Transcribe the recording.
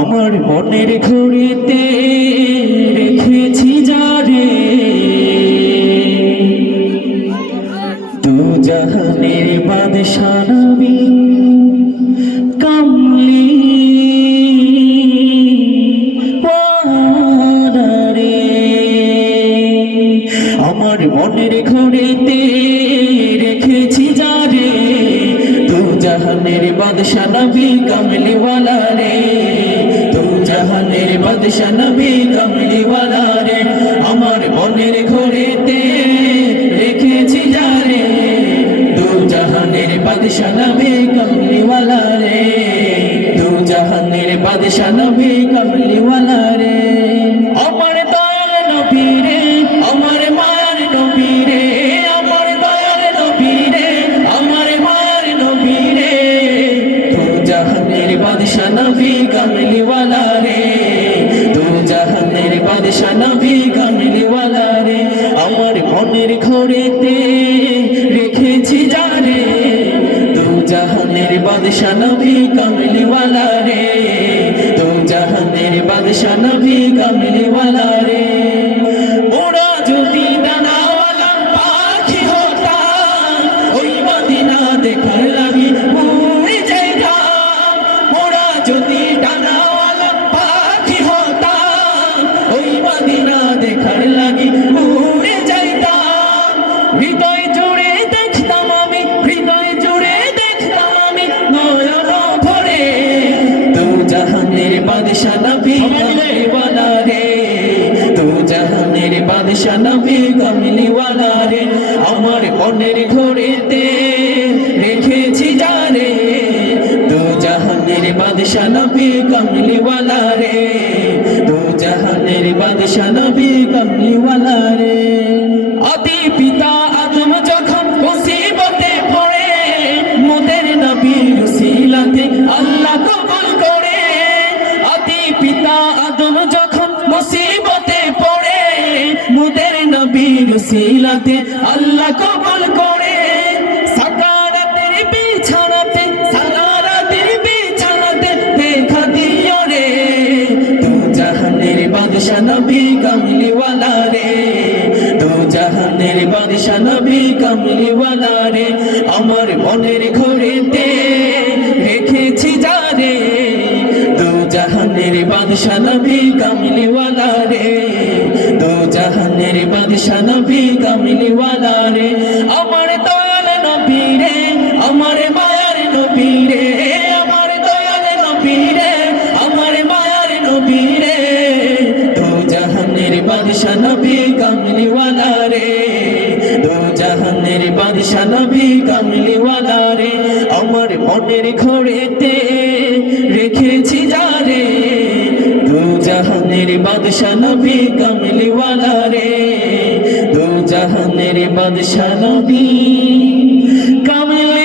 আমার মনের ঘড়িতে রেখেছি যারে তু জাহানের বাদশা নবী কামলি আমার মনের ঘড়িতে রেখেছি যারে তু জাহানের বাদশা নবী কামলি ওয়ালা রে। জাহানের বাদশা নবী কামলিওয়ালা রে, আমার মনের ঘড়িতে রেখেছি যারে। তু জাহানের বাদশা নবী কামলি ওয়ালা রে তু জাহানের বাদশা নবী কামলি ওয়ালা রে। আমার দয়াল নবী রে, আমার মায়ার নবী রে, আমার নবী রে, আমার রে। তু জাহানের বাদশা নবী কামলি ওয়ালা রে তু জাহানের বাদশা নবী রে আমার মনের ঘরেতে রেখেছি জানে তু জাহানের বাদশা নবী কামলি ওয়ালা রে তু জাহানের বাদশা নবী কামলি রে ওরা পাখি ওই দেখার লাগি ওরা যদি বাদশা রে, আমার মনের ঘরেতে রেখেছি জাহানের রে জাহানের রে। পিতা আদম যখন মুসিবতে পড়ে, মোদের নবীর উসিলাতে আল্লাহ কবুল করে। আদি পিতা আদম যখন উসিলাতে আল্লাহ কবুল করে। সাকারাতের বিছানাতে, সালারাতের বিছানাতে দেখা দিও রে। তু জাহানের বাদশা নবী কামলিওয়ালা রে। তু জাহানের বাদশা নবী কামলিওয়ালা রে। আমার মনের ঘরেতে রেখেছি যারে তু জাহানের বাদশা নবী কামলিওয়ালা রে। জাহানের বাদশা নবী কামলিওয়ালা রে। আমার দয়াল নবী রে, আমার মায়ার নবী রে। আমার দয়াল নবী রে, আমার মায়ার নবী রে। তু জাহানের বাদশা নবী কামলিওয়ালা রে। তু জাহানের বাদশা নবী কামলিওয়ালা রে। আমার মনের ঘরেতে জাহানের বাদশাহ নবী কামলিওয়ালা রে। দু জাহানের বাদশাহ নবী কামলি